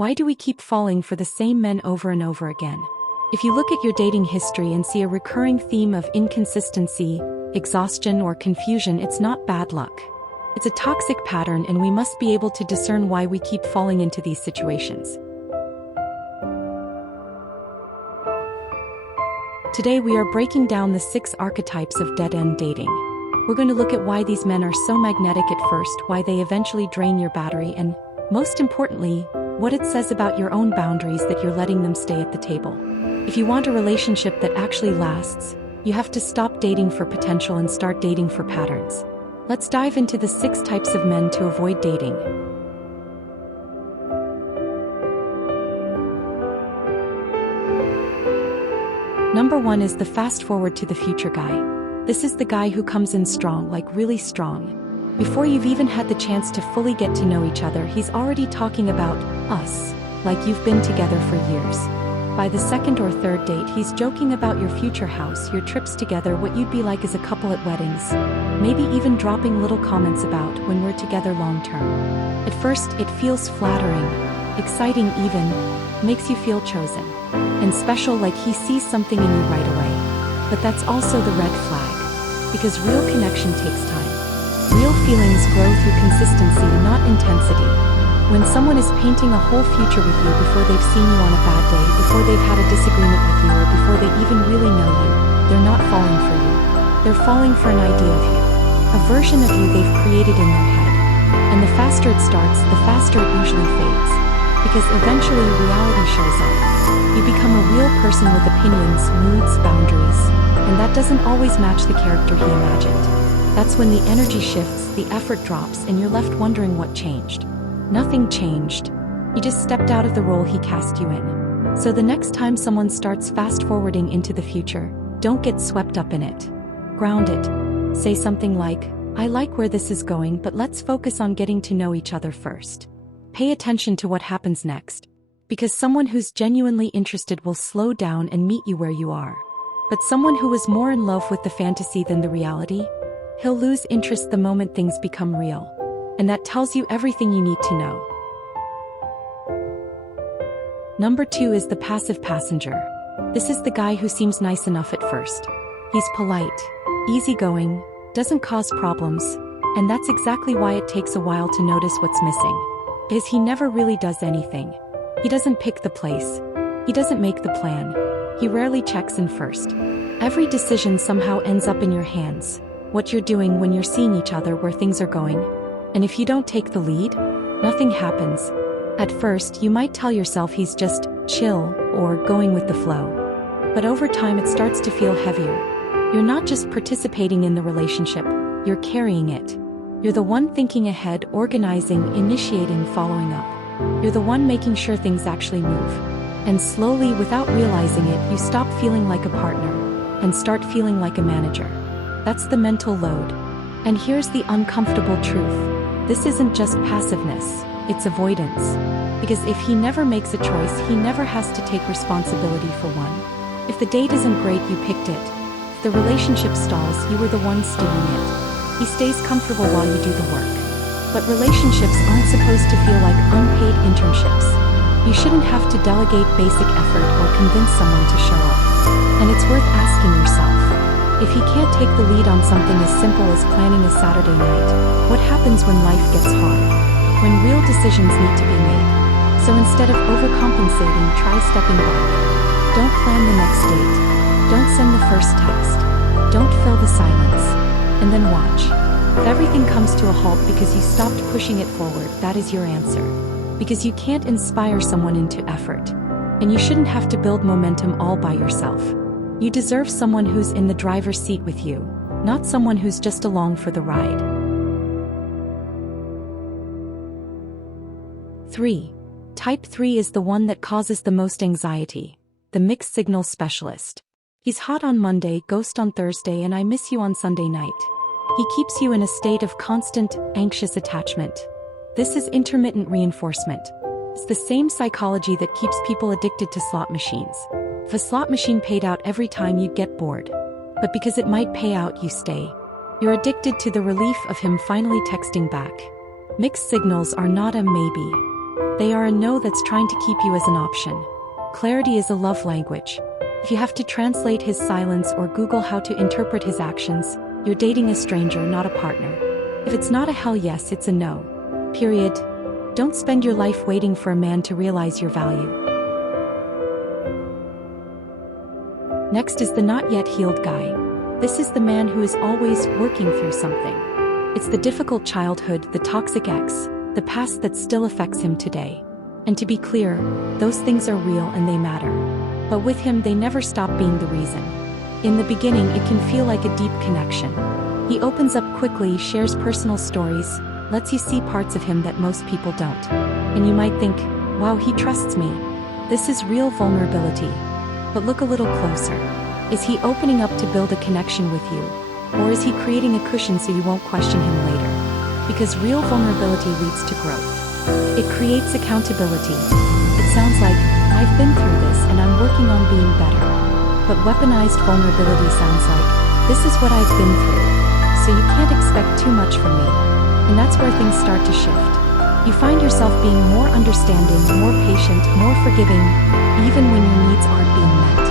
Why do we keep falling for the same men over and over again? If you look at your dating history and see a recurring theme of inconsistency, exhaustion, or confusion, it's not bad luck. It's a toxic pattern, and we must be able to discern why we keep falling into these situations. Today we are breaking down the 6 archetypes of dead-end dating. We're going to look at why these men are so magnetic at first, why they eventually drain your battery, and, most importantly, what it says about your own boundaries that you're letting them stay at the table. If you want a relationship that actually lasts, you have to stop dating for potential and start dating for patterns. Let's dive into the 6 types of men to avoid dating. Number 1 is the fast-forward to the future guy. This is the guy who comes in strong, like really strong. Before you've even had the chance to fully get to know each other, he's already talking about us, like you've been together for years. By the 2nd or 3rd date, he's joking about your future house, your trips together, what you'd be like as a couple at weddings, maybe even dropping little comments about when we're together long term. At first, it feels flattering, exciting even, makes you feel chosen and special, like he sees something in you right away. But that's also the red flag, because real connection takes time. Real feelings grow through consistency, not intensity. When someone is painting a whole future with you before they've seen you on a bad day, before they've had a disagreement with you, or before they even really know you, they're not falling for you. They're falling for an idea of you, a version of you they've created in their head. And the faster it starts, the faster it usually fades. Because eventually reality shows up. You become a real person with opinions, moods, boundaries, and that doesn't always match the character he imagined. That's when the energy shifts, the effort drops, and you're left wondering what changed. Nothing changed. You just stepped out of the role he cast you in. So the next time someone starts fast-forwarding into the future, don't get swept up in it. Ground it. Say something like, "I like where this is going, but let's focus on getting to know each other first." Pay attention to what happens next. Because someone who's genuinely interested will slow down and meet you where you are. But someone who is more in love with the fantasy than the reality, he'll lose interest the moment things become real. And that tells you everything you need to know. Number 2 is the passive passenger. This is the guy who seems nice enough at first. He's polite, easygoing, doesn't cause problems, and that's exactly why it takes a while to notice what's missing. Because he never really does anything. He doesn't pick the place. He doesn't make the plan. He rarely checks in first. Every decision somehow ends up in your hands. What you're doing, when you're seeing each other, where things are going. And if you don't take the lead, nothing happens. At first, you might tell yourself he's just chill or going with the flow. But over time it starts to feel heavier. You're not just participating in the relationship, you're carrying it. You're the one thinking ahead, organizing, initiating, following up. You're the one making sure things actually move. And slowly, without realizing it, you stop feeling like a partner and start feeling like a manager. That's the mental load. And here's the uncomfortable truth. This isn't just passiveness, it's avoidance. Because if he never makes a choice, he never has to take responsibility for one. If the date isn't great, you picked it. If the relationship stalls, you were the one steering it. He stays comfortable while you do the work. But relationships aren't supposed to feel like unpaid internships. You shouldn't have to delegate basic effort or convince someone to show up. And it's worth asking yourself, if he can't take the lead on something as simple as planning a Saturday night, what happens when life gets hard? When real decisions need to be made. So instead of overcompensating, try stepping back. Don't plan the next date. Don't send the first text. Don't fill the silence. And then watch. If everything comes to a halt because you stopped pushing it forward, that is your answer. Because you can't inspire someone into effort. And you shouldn't have to build momentum all by yourself. You deserve someone who's in the driver's seat with you, not someone who's just along for the ride. 3. Type 3 is the one that causes the most anxiety. The mixed signal specialist. He's hot on Monday, ghost on Thursday, and I miss you on Sunday night. He keeps you in a state of constant, anxious attachment. This is intermittent reinforcement. It's the same psychology that keeps people addicted to slot machines. If a slot machine paid out every time, you'd get bored. But because it might pay out, you stay. You're addicted to the relief of him finally texting back. Mixed signals are not a maybe. They are a no that's trying to keep you as an option. Clarity is a love language. If you have to translate his silence or Google how to interpret his actions, you're dating a stranger, not a partner. If it's not a hell yes, it's a no. Period. Don't spend your life waiting for a man to realize your value. Next is the not yet healed guy. This is the man who is always working through something. It's the difficult childhood, the toxic ex, the past that still affects him today. And to be clear, those things are real and they matter. But with him, they never stop being the reason. In the beginning, it can feel like a deep connection. He opens up quickly, shares personal stories, lets you see parts of him that most people don't. And you might think, wow, he trusts me. This is real vulnerability. But look a little closer. Is he opening up to build a connection with you? Or is he creating a cushion so you won't question him later? Because real vulnerability leads to growth. It creates accountability. It sounds like, I've been through this and I'm working on being better. But weaponized vulnerability sounds like, this is what I've been through, so you can't expect too much from me. And that's where things start to shift. You find yourself being more understanding, more patient, more forgiving, even when your needs aren't being met.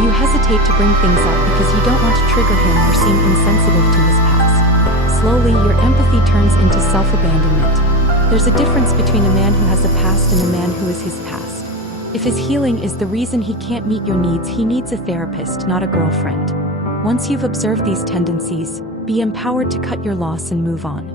You hesitate to bring things up because you don't want to trigger him or seem insensitive to his past. Slowly, your empathy turns into self-abandonment. There's a difference between a man who has a past and a man who is his past. If his healing is the reason he can't meet your needs, he needs a therapist, not a girlfriend. Once you've observed these tendencies, be empowered to cut your loss and move on.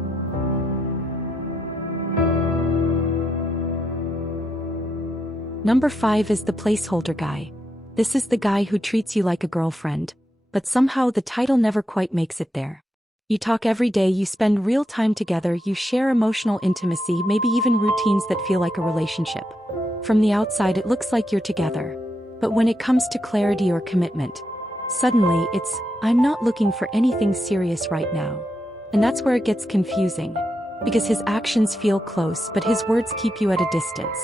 Number 5 is the placeholder guy. This is the guy who treats you like a girlfriend, but somehow the title never quite makes it there. You talk every day, you spend real time together, you share emotional intimacy, maybe even routines that feel like a relationship. From the outside, it looks like you're together. But when it comes to clarity or commitment, suddenly it's, I'm not looking for anything serious right now. And that's where it gets confusing. Because his actions feel close, but his words keep you at a distance.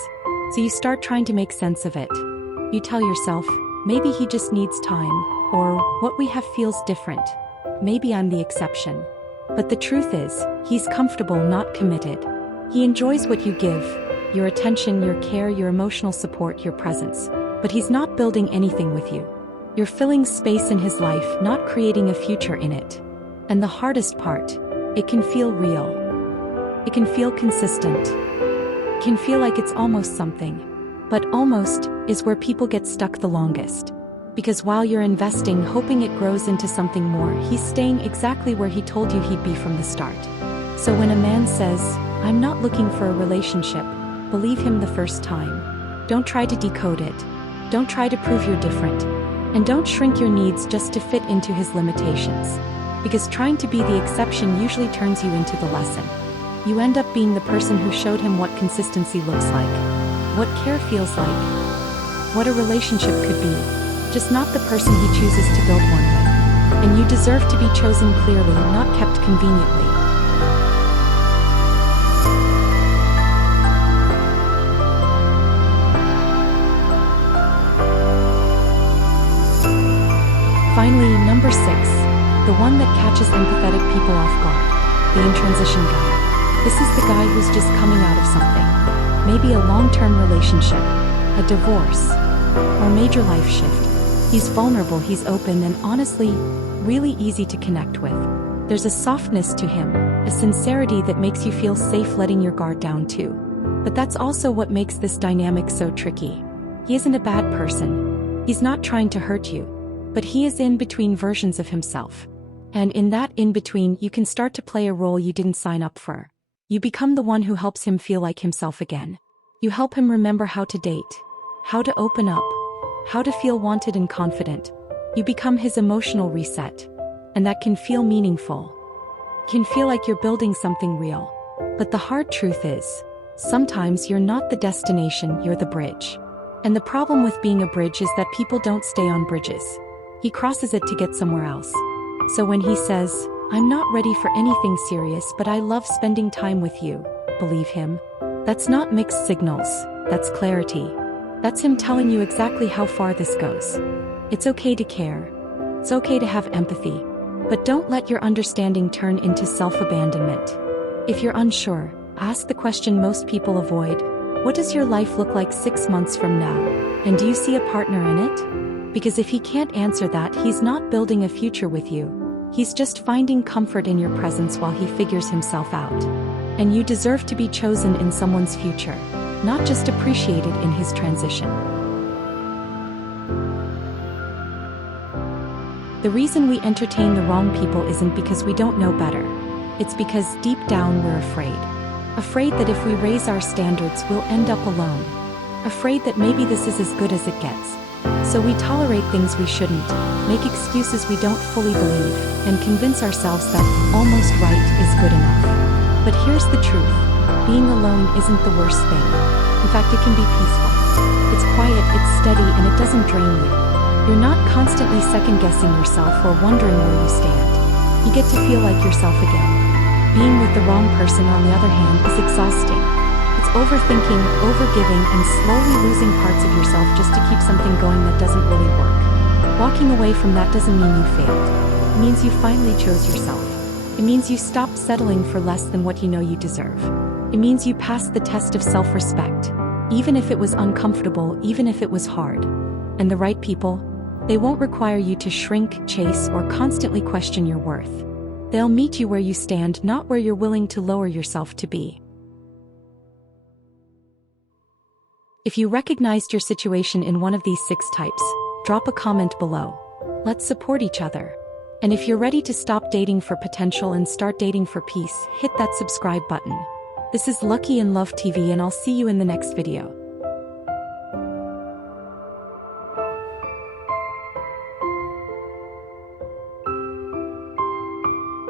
So you start trying to make sense of it. You tell yourself, maybe he just needs time, or what we have feels different. Maybe I'm the exception. But the truth is, he's comfortable, not committed. He enjoys what you give, your attention, your care, your emotional support, your presence. But he's not building anything with you. You're filling space in his life, not creating a future in it. And the hardest part, it can feel real. It can feel consistent. It can feel like it's almost something. But almost is where people get stuck the longest. Because while you're investing, hoping it grows into something more, he's staying exactly where he told you he'd be from the start. So when a man says, I'm not looking for a relationship, believe him the first time. Don't try to decode it. Don't try to prove you're different. And don't shrink your needs just to fit into his limitations. Because trying to be the exception usually turns you into the lesson. You end up being the person who showed him what consistency looks like, what care feels like, what a relationship could be, just not the person he chooses to build one with. And you deserve to be chosen clearly, not kept conveniently. Finally, number 6, the one that catches empathetic people off guard, the in transition guy. This is the guy who's just coming out of something. Maybe a long-term relationship, a divorce, or a major life shift. He's vulnerable, he's open, and honestly, really easy to connect with. There's a softness to him, a sincerity that makes you feel safe letting your guard down too. But that's also what makes this dynamic so tricky. He isn't a bad person. He's not trying to hurt you. But he is in between versions of himself. And in that in-between, you can start to play a role you didn't sign up for. You become the one who helps him feel like himself again. You help him remember how to date, how to open up, how to feel wanted and confident. You become his emotional reset. And that can feel meaningful. It can feel like you're building something real. But the hard truth is, sometimes you're not the destination, you're the bridge. And the problem with being a bridge is that people don't stay on bridges. He crosses it to get somewhere else. So when he says, I'm not ready for anything serious, but I love spending time with you, believe him. That's not mixed signals, that's clarity. That's him telling you exactly how far this goes. It's okay to care. It's okay to have empathy. But don't let your understanding turn into self-abandonment. If you're unsure, ask the question most people avoid. What does your life look like 6 months from now? And do you see a partner in it? Because if he can't answer that, he's not building a future with you. He's just finding comfort in your presence while he figures himself out. And you deserve to be chosen in someone's future, not just appreciated in his transition. The reason we entertain the wrong people isn't because we don't know better. It's because deep down we're afraid. Afraid that if we raise our standards, we'll end up alone. Afraid that maybe this is as good as it gets. So we tolerate things we shouldn't, make excuses we don't fully believe, and convince ourselves that almost right is good enough. But here's the truth. Being alone isn't the worst thing. In fact, it can be peaceful. It's quiet, it's steady, and it doesn't drain you. You're not constantly second-guessing yourself or wondering where you stand. You get to feel like yourself again. Being with the wrong person, on the other hand, is exhausting. It's overthinking, overgiving, and slowly losing parts of yourself just to keep something going that doesn't really work. Walking away from that doesn't mean you failed. It means you finally chose yourself. It means you stopped settling for less than what you know you deserve. It means you passed the test of self-respect, even if it was uncomfortable, even if it was hard. And the right people? They won't require you to shrink, chase, or constantly question your worth. They'll meet you where you stand, not where you're willing to lower yourself to be. If you recognized your situation in one of these 6 types, drop a comment below. Let's support each other. And if you're ready to stop dating for potential and start dating for peace, hit that subscribe button. This is Lucky in Love TV, and I'll see you in the next video.